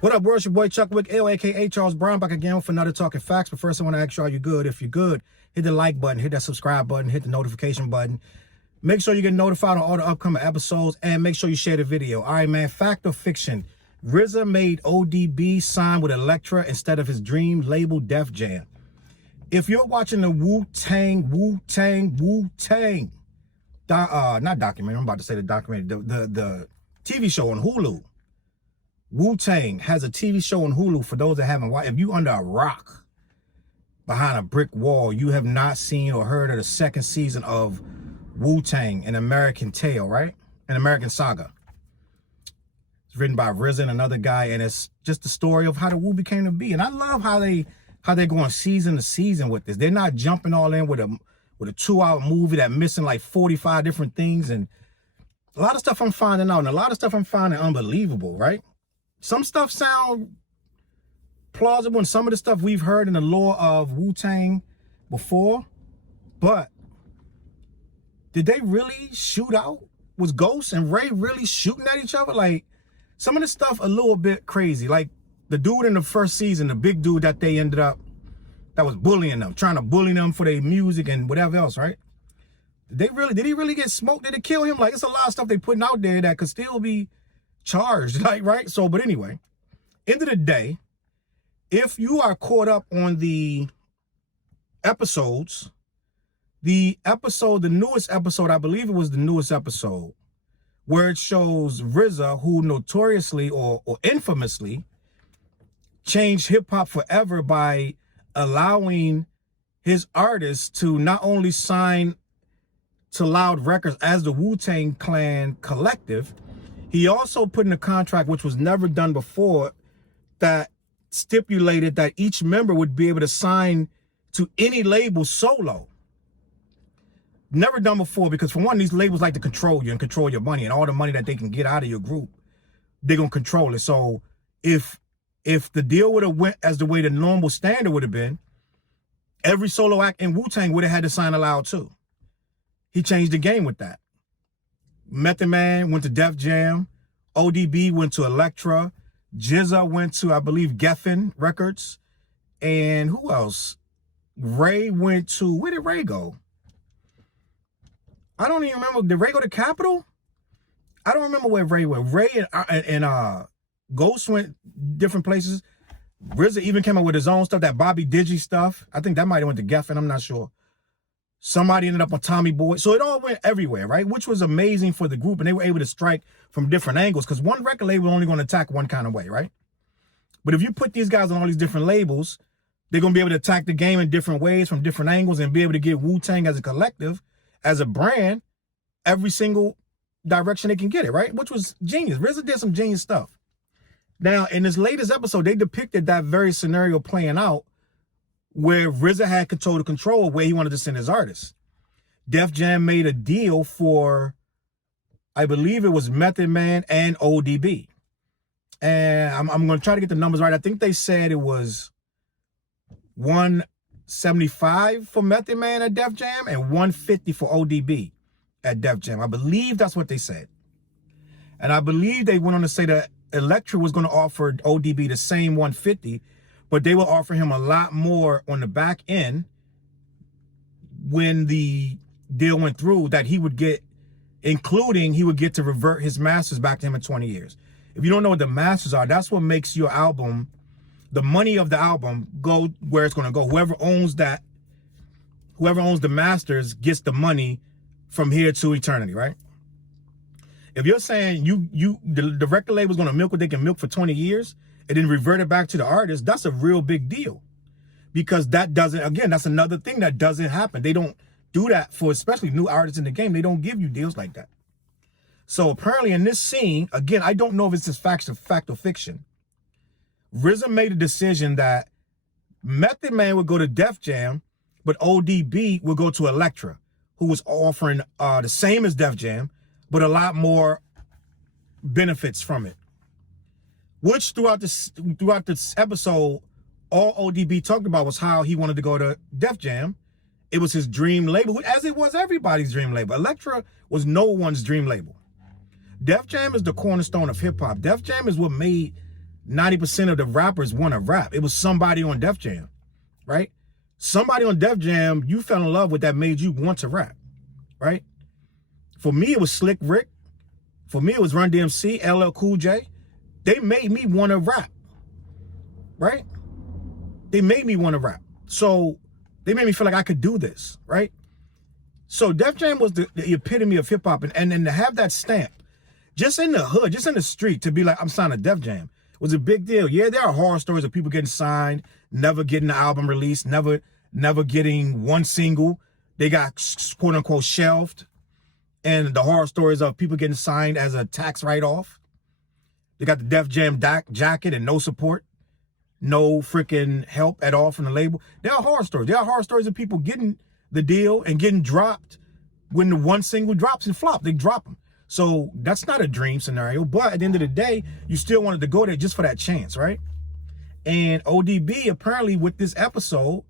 What up, world? It's your boy Chuck Wick, aka Challz Brown, back again for another Talking Facts. But first, I want to ask you, are you good? If you're good, hit the like button, hit that subscribe button, hit the notification button. Make sure you get notified on all the upcoming episodes, and make sure you share the video. All right, man, fact or fiction? RZA made ODB sign with Elektra instead of his dream label Def Jam. If you're watching the WuTang, not documentary, I'm about to say the documentary, the TV show on Hulu. WuTang has a TV show on Hulu. For those that haven't watched, if you under a rock behind a brick wall, you have not seen or heard of the second season of WuTang, An American Tale, right? An American Saga. It's written by RZA and another guy, and it's just the story of how the Wu became to be. And I love how they're going season to season with this. They're not jumping all in with a 2-hour movie that missing like 45 different things. And a lot of stuff I'm finding out, and a lot of stuff I'm finding unbelievable, right? Some stuff sound plausible, and some of the stuff we've heard in the lore of WuTang before, but did they really shoot out? Was Ghost and Ray really shooting at each other? Like, some of the stuff a little bit crazy. Like the dude in the first season, the big dude that they ended up, that was bullying them, trying to bully them for their music and whatever else, right? Did he really get smoked? Did it kill him? Like, it's a lot of stuff they putting out there that could still be charged, like, right? So, but anyway, end of the day, if you are caught up on the episodes, the newest episode, I believe it was the newest episode, where it shows RZA, who notoriously or infamously changed hip-hop forever by allowing his artists to not only sign to Loud Records as the Wu-Tang Clan collective, he also put in a contract, which was never done before, that stipulated that each member would be able to sign to any label solo. Never done before, because for one, these labels like to control you and control your money, and all the money that they can get out of your group, they're going to control it. So if the deal would have went as the way the normal standard would have been, every solo act in Wu-Tang would have had to sign a Loud too. He changed the game with that. Method Man went to Def Jam. ODB went to Elektra. RZA went to, I believe, Geffen Records. And who else? Ray went to, where did Ray go? I don't even remember. Did Ray go to Capitol? I don't remember where Ray went. Ray and Ghost went different places. RZA even came up with his own stuff, that Bobby Digi stuff. I think that might have went to Geffen. I'm not sure. Somebody ended up on Tommy Boy. So it all went everywhere, right? Which was amazing for the group. And they were able to strike from different angles, because one record label only going to attack one kind of way, right? But if you put these guys on all these different labels, they're going to be able to attack the game in different ways, from different angles, and be able to get Wu-Tang as a collective, as a brand, every single direction they can get it, right? Which was genius. RZA did some genius stuff. Now, in this latest episode, they depicted that very scenario playing out, where RZA had control of where he wanted to send his artists. Def Jam made a deal for, I believe it was Method Man and ODB. And I'm going to try to get the numbers right. I think they said it was 175 for Method Man at Def Jam and 150 for ODB at Def Jam. I believe that's what they said. And I believe they went on to say that Elektra was going to offer ODB the same 150, but they will offer him a lot more on the back end when the deal went through, that he would get, including he would get to revert his masters back to him in 20 years. If you don't know what the masters are, that's what makes your album, the money of the album, go where it's going to go. Whoever owns the masters gets the money from here to eternity, right? If you're saying the record label is going to milk what they can milk for 20 years and then revert it back to the artist, that's a real big deal. Because that doesn't, again, that's another thing that doesn't happen. They don't do that for especially new artists in the game. They don't give you deals like that. So apparently in this scene, again, I don't know if it's just fact or fiction, RZA made a decision that Method Man would go to Def Jam, but ODB would go to Elektra, who was offering the same as Def Jam, but a lot more benefits from it. Which throughout this episode, all ODB talked about was how he wanted to go to Def Jam. It was his dream label, as it was everybody's dream label. Elektra was no one's dream label. Def Jam is the cornerstone of hip hop. Def Jam is what made 90% of the rappers want to rap. It was somebody on Def Jam, right? Somebody on Def Jam you fell in love with that made you want to rap, right? For me, it was Slick Rick. For me, it was Run DMC, LL Cool J. They made me want to rap, right? They made me want to rap. So they made me feel like I could do this, right? So Def Jam was the epitome of hip hop. And then to have that stamp, just in the hood, just in the street, to be like, I'm signed to Def Jam, was a big deal. Yeah, there are horror stories of people getting signed, never getting the album released, never getting one single. They got quote unquote shelved. And the horror stories of people getting signed as a tax write-off. They got the Def Jam jacket and no support, no freaking help at all from the label. There are horror stories. There are horror stories of people getting the deal and getting dropped when the one single drops and flop. They drop them. So that's not a dream scenario. But at the end of the day, you still wanted to go there just for that chance, right? And ODB apparently with this episode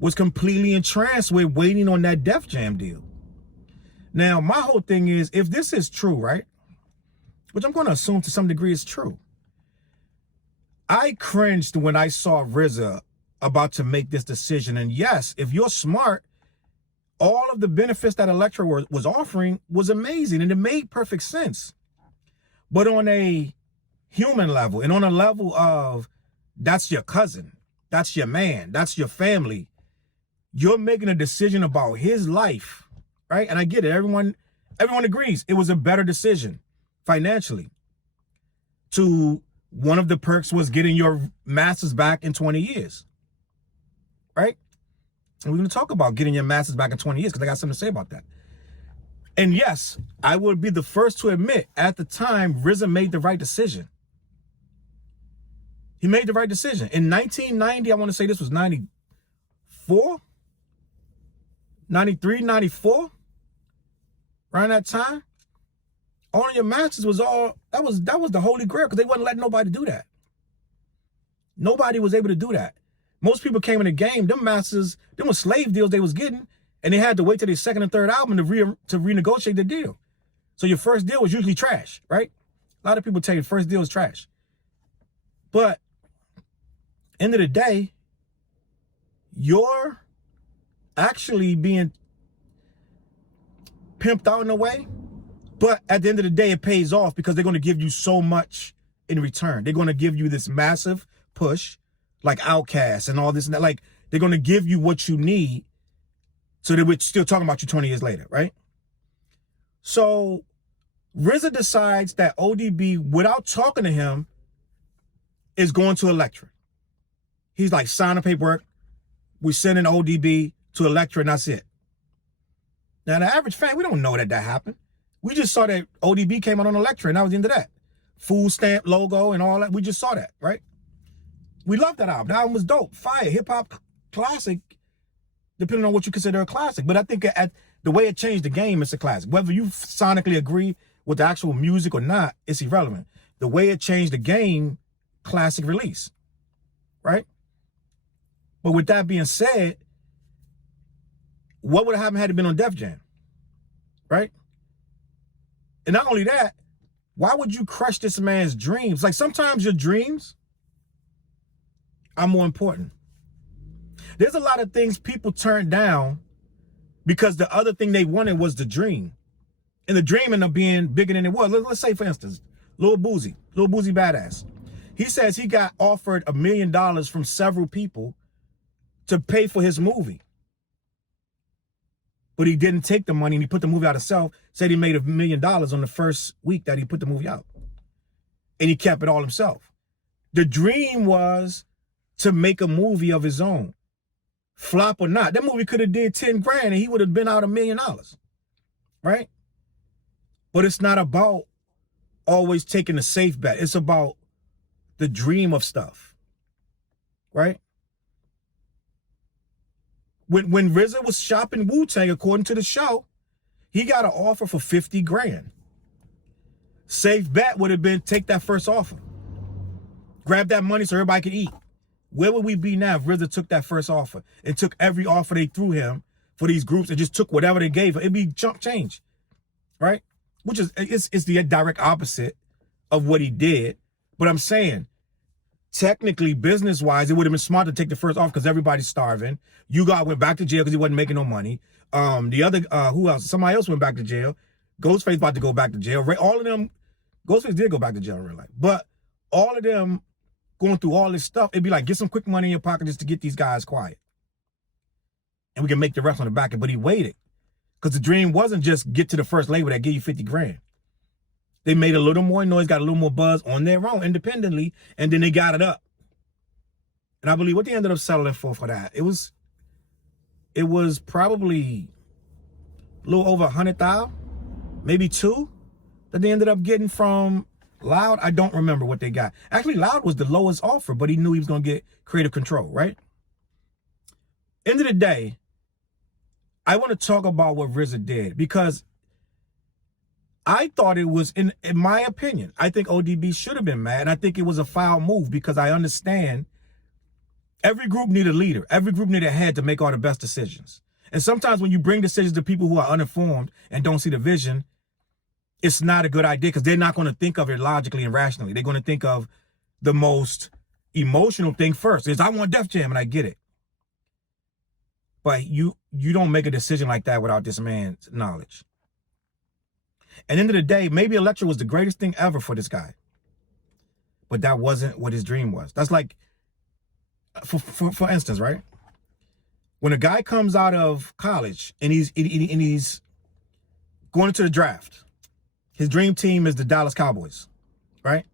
was completely entranced with waiting on that Def Jam deal. Now, my whole thing is, if this is true, right? Which I'm going to assume to some degree is true. I cringed when I saw RZA about to make this decision. And yes, if you're smart, all of the benefits that Elektra was offering was amazing and it made perfect sense. But on a human level and on a level of that's your cousin, that's your man, that's your family, you're making a decision about his life, right? And I get it. Everyone agrees it was a better decision financially. One of the perks was getting your masters back in 20 years, right? And we're going to talk about getting your masters back in 20 years because I got something to say about that. And yes, I would be the first to admit at the time, RZA made the right decision. He made the right decision. In 1990, I want to say this was 94, 93, 94, around that time. Owning your masters was that was the Holy Grail because they wasn't letting nobody do that. Nobody was able to do that. Most people came in the game, them masters, them were slave deals they was getting, and they had to wait till their second and third album to renegotiate the deal. So your first deal was usually trash, right? A lot of people tell you the first deal is trash. But end of the day, you're actually being pimped out in a way, but at the end of the day, it pays off because they're going to give you so much in return. They're going to give you this massive push, like Outkast and all this and that. Like, they're going to give you what you need so that we're still talking about you 20 years later, right? So RZA decides that ODB, without talking to him, is going to Elektra. He's like, sign the paperwork. We sending ODB to Elektra and that's it. Now, the average fan, we don't know that happened. We just saw that ODB came out on Elektra and that was the end of that. Food stamp logo and all that. We just saw that, right? We loved that album. The album was dope. Fire. Hip-hop classic, depending on what you consider a classic. But I think at the way it changed the game, it's a classic. Whether you sonically agree with the actual music or not, it's irrelevant. The way it changed the game, classic release, right? But with that being said, what would have happened had it been on Def Jam, right? And not only that, why would you crush this man's dreams? Like, sometimes your dreams are more important. There's a lot of things people turn down because the other thing they wanted was the dream. And the dream ended up being bigger than it was. Let's say, for instance, Lil Boozy Badass. He says he got offered $1 million from several people to pay for his movie. But he didn't take the money and he put the movie out himself, said he made $1 million on the first week that he put the movie out. And he kept it all himself. The dream was to make a movie of his own. Flop or not, that movie could have did 10 grand and he would have been out $1 million, right? But it's not about always taking a safe bet. It's about the dream of stuff, right? When RZA was shopping Wu-Tang, according to the show, he got an offer for 50 grand. Safe bet would have been take that first offer. Grab that money so everybody could eat. Where would we be now if RZA took that first offer and took every offer they threw him for these groups and just took whatever they gave him? It'd be chump change, right? Which is, it's the direct opposite of what he did. But I'm saying, technically, business-wise, it would have been smart to take the first off because everybody's starving. You went back to jail because he wasn't making no money. The other, who else? Somebody else went back to jail. Ghostface about to go back to jail. All of them, Ghostface did go back to jail in real life. But all of them going through all this stuff, it'd be like, get some quick money in your pocket just to get these guys quiet. And we can make the rest on the back end. But he waited. Because the dream wasn't just get to the first label that give you 50 grand. They made a little more noise, got a little more buzz on their own independently, and then they got it up. And I believe what they ended up settling for that, it was probably a little over 100,000, maybe 2, that they ended up getting from Loud. I don't remember what they got. Actually, Loud was the lowest offer, but he knew he was going to get creative control, right? End of the day, I want to talk about what RZA did because I thought it was, in my opinion, I think ODB should have been mad. And I think it was a foul move because I understand every group need a leader. Every group need a head to make all the best decisions. And sometimes when you bring decisions to people who are uninformed and don't see the vision, it's not a good idea because they're not going to think of it logically and rationally. They're going to think of the most emotional thing first. Is I want Def Jam, and I get it. But you don't make a decision like that without this man's knowledge. At the end of the day, maybe Elektra was the greatest thing ever for this guy. But that wasn't what his dream was. That's like, for instance, right? When a guy comes out of college and he's going into the draft, his dream team is the Dallas Cowboys, right?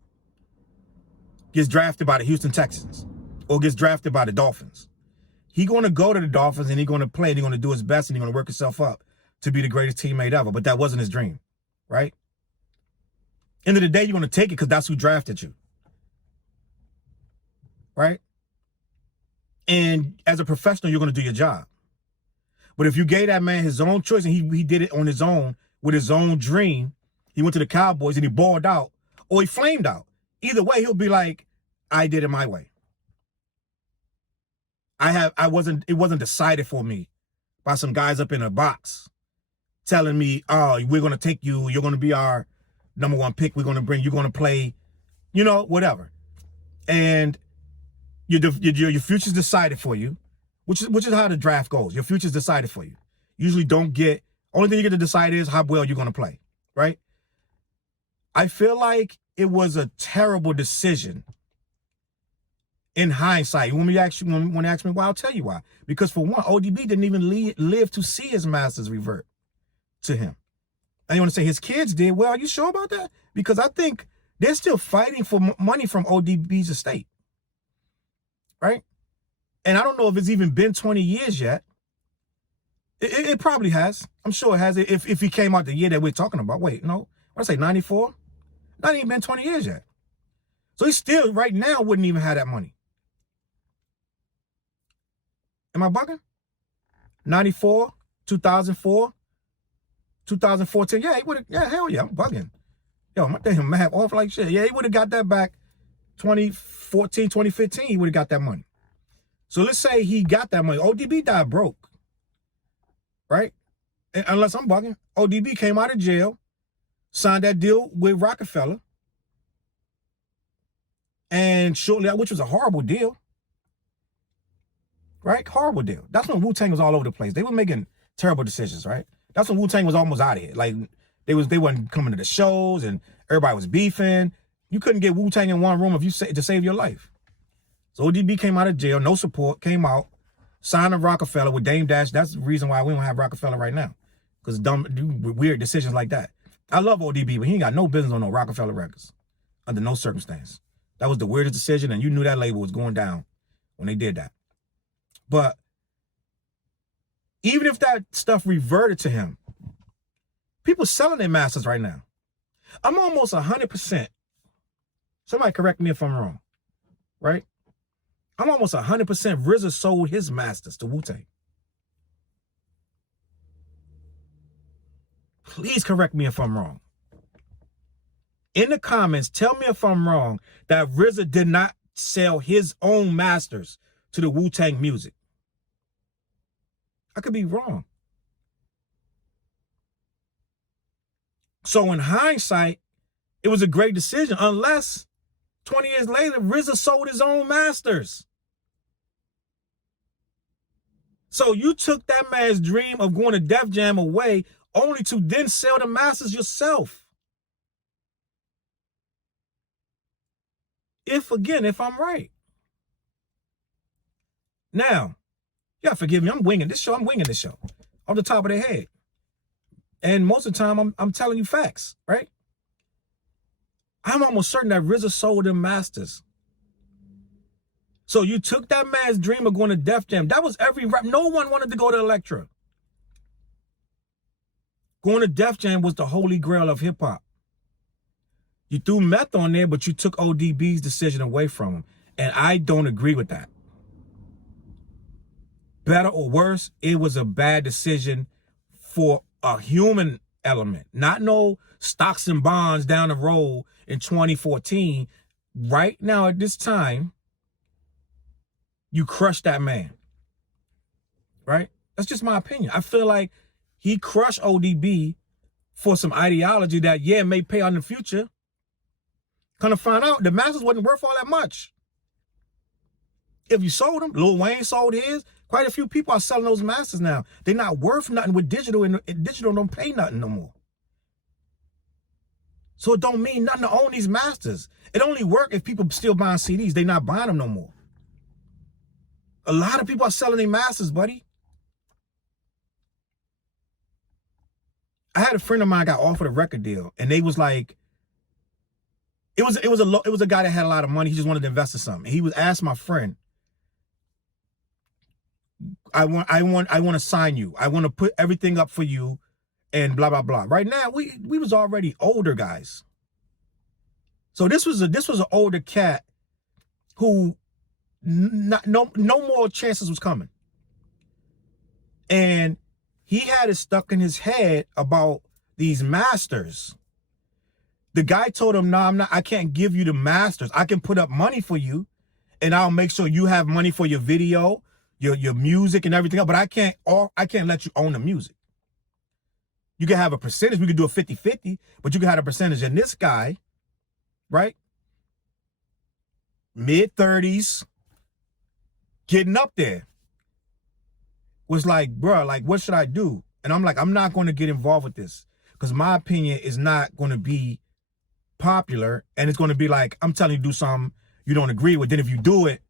Gets drafted by the Houston Texans or gets drafted by the Dolphins. He's going to go to the Dolphins and he's going to play and he's going to do his best and he's going to work himself up to be the greatest teammate ever. But that wasn't his dream, right? End of the day, you're going to take it because that's who drafted you, right? And as a professional, you're going to do your job. But if you gave that man his own choice and he did it on his own with his own dream, he went to the Cowboys and he balled out or he flamed out. Either way, he'll be like, I did it my way. It wasn't decided for me by some guys up in a box telling me, oh, we're going to take you. You're going to be our #1 pick. We're going to bring, you're going to play, whatever. And your future's decided for you, which is how the draft goes. Your future's decided for you. Usually only thing you get to decide is how well you're going to play, right? I feel like it was a terrible decision in hindsight. When you ask me why, I'll tell you why. Because for one, ODB didn't even live to see his masters revert to him. And you want to say his kids did. Well, are you sure about that? Because I think they're still fighting for money from ODB's estate, right? And I don't know if it's even been 20 years yet. It probably has. I'm sure it has. If he came out the year that we're talking about. Wait, no. What did I say, 94? Not even been 20 years yet. So he still, right now, wouldn't even have that money. Am I bugging? 94, 2004, 2014. Yeah, he would have. Yeah, hell yeah, I'm bugging. Yo, my damn math off like shit. Yeah, he would have got that back 2014, 2015. He would have got that money. So let's say he got that money. ODB died broke, right? And unless I'm bugging. ODB came out of jail, signed that deal with Rockefeller, and shortly, which was a horrible deal. Right? Horrible deal. That's when Wu-Tang was all over the place. They were making terrible decisions, right? That's when Wu-Tang was almost out of here. Like, they wasn't coming to the shows and everybody was beefing. You couldn't get Wu-Tang in one room to save your life. So ODB came out of jail, no support, came out, signed a Rockefeller with Dame Dash. That's the reason why we don't have Rockefeller right now. Because weird decisions like that. I love ODB, but he ain't got no business on no Rockefeller records under no circumstance. That was the weirdest decision, and you knew that label was going down when they did that. But even if that stuff reverted to him, people selling their masters right now. I'm almost 100%. Somebody correct me if I'm wrong, right? I'm almost 100% RZA sold his masters to Wu-Tang. Please correct me if I'm wrong. In the comments, tell me if I'm wrong that RZA did not sell his own masters to the Wu-Tang music. I could be wrong. So in hindsight, it was a great decision unless 20 years later, RZA sold his own masters. So you took that man's dream of going to Def Jam away only to then sell the masters yourself. If I'm right. Now, yeah, forgive me, I'm winging this show. Off the top of the head. And most of the time, I'm telling you facts, right? I'm almost certain that RZA sold them masters. So you took that man's dream of going to Def Jam. That was every rap. No one wanted to go to Elektra. Going to Def Jam was the holy grail of hip hop. You threw meth on there, but you took ODB's decision away from him. And I don't agree with that. Better or worse, it was a bad decision for a human element. Not no stocks and bonds down the road in 2014. Right now at this time, you crushed that man, right? That's just my opinion. I feel like he crushed ODB for some ideology that, yeah, may pay out in the future. Kind of find out the masters wasn't worth all that much. If you sold them, Lil Wayne sold his. Quite a few people are selling those masters now. They're not worth nothing with digital, and digital don't pay nothing no more. So it don't mean nothing to own these masters. It only work if people still buying CDs. They not buying them no more. A lot of people are selling their masters, buddy. I had a friend of mine got offered a record deal, and they was like, it was a guy that had a lot of money. He just wanted to invest in something. He was asked my friend, I want to sign you. I want to put everything up for you, and blah blah blah. Right now, we was already older guys. So this was an older cat who no more chances was coming. And he had it stuck in his head about these masters. The guy told him, no, I can't give you the masters. I can put up money for you, and I'll make sure you have money for your video, your music and everything else, but I can't let you own the music. You can have a percentage. We could do a 50-50, but you can have a percentage. And this guy, right? Mid-30s, getting up there, was like, bro, like, what should I do? And I'm like, I'm not going to get involved with this because my opinion is not going to be popular, and it's going to be like, I'm telling you to do something you don't agree with. Then if you do it,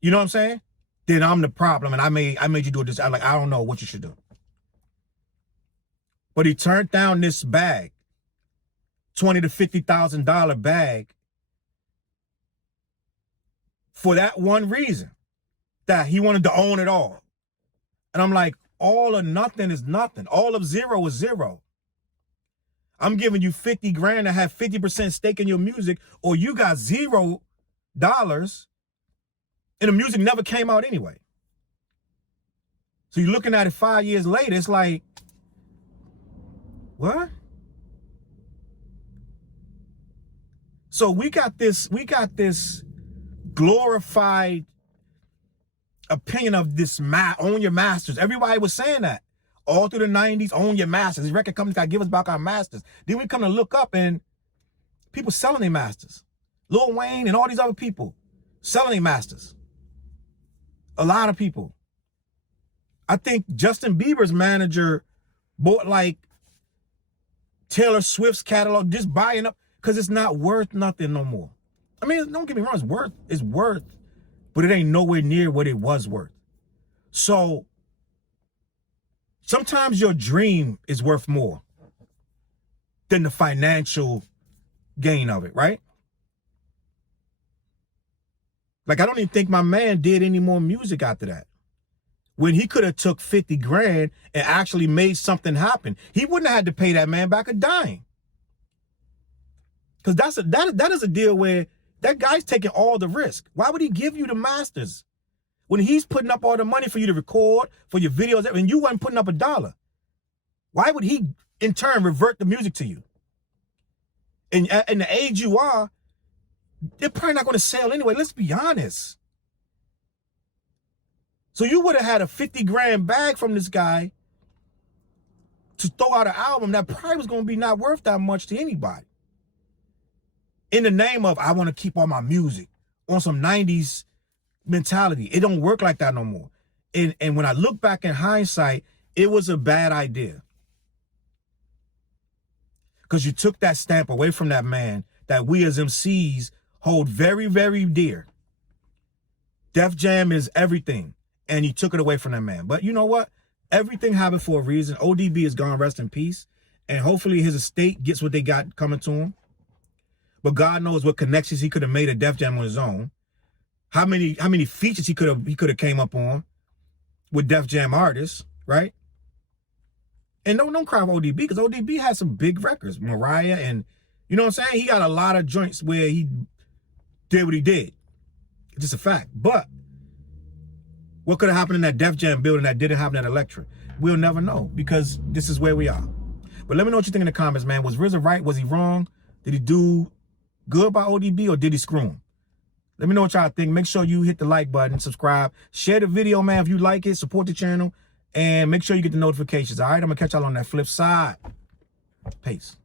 you know what I'm saying? Then I'm the problem, and I made you do this. I'm like, I don't know what you should do. But he turned down this bag, $20,000 to $50,000 bag, for that one reason, that he wanted to own it all. And I'm like, all or nothing is nothing. All of zero is zero. I'm giving you 50 grand to have 50% stake in your music, or you got $0, and the music never came out anyway. So you're looking at it 5 years later, it's like, what? So we got this glorified opinion of this own your masters. Everybody was saying that all through the 90s. Own your masters. These record companies got to give us back our masters. Then we come to look up, and people selling their masters. Lil Wayne and all these other people selling their masters. A lot of people. I think Justin Bieber's manager bought like Taylor Swift's catalog, just buying up, because it's not worth nothing no more. I mean, don't get me wrong, it's worth, but it ain't nowhere near what it was worth. So sometimes your dream is worth more than the financial gain of it, right? Like, I don't even think my man did any more music after that. When he could have took 50 grand and actually made something happen. He wouldn't have had to pay that man back a dime. Because that is a deal where that guy's taking all the risk. Why would he give you the masters when he's putting up all the money for you to record, for your videos, and you wasn't putting up a dollar? Why would he, in turn, revert the music to you? And the age you are, they're probably not going to sell anyway. Let's be honest. So you would have had a 50 grand bag from this guy to throw out an album that probably was going to be not worth that much to anybody. in the name of, I want to keep all my music on some 90s mentality. It don't work like that no more. And when I look back in hindsight, it was a bad idea. Because you took that stamp away from that man that we as MCs hold very, very dear. Def Jam is everything. And you took it away from that man. But you know what? Everything happened for a reason. ODB is gone, rest in peace. And hopefully his estate gets what they got coming to him. But God knows what connections he could have made at Def Jam on his own. How many features he could have came up on with Def Jam artists, right? And don't cry for ODB, because ODB has some big records. Mariah, and you know what I'm saying? He got a lot of joints where he did what he did. It's just a fact. But what could have happened in that Def Jam building that didn't happen at Elektra? We'll never know, because this is where we are. But let me know what you think in the comments, man. Was RZA right? Was he wrong? Did he do good by ODB, or did he screw him? Let me know what y'all think. Make sure you hit the like button, subscribe, share the video, man, if you like it, support the channel, and make sure you get the notifications. All right, I'm gonna catch y'all on that flip side. Peace.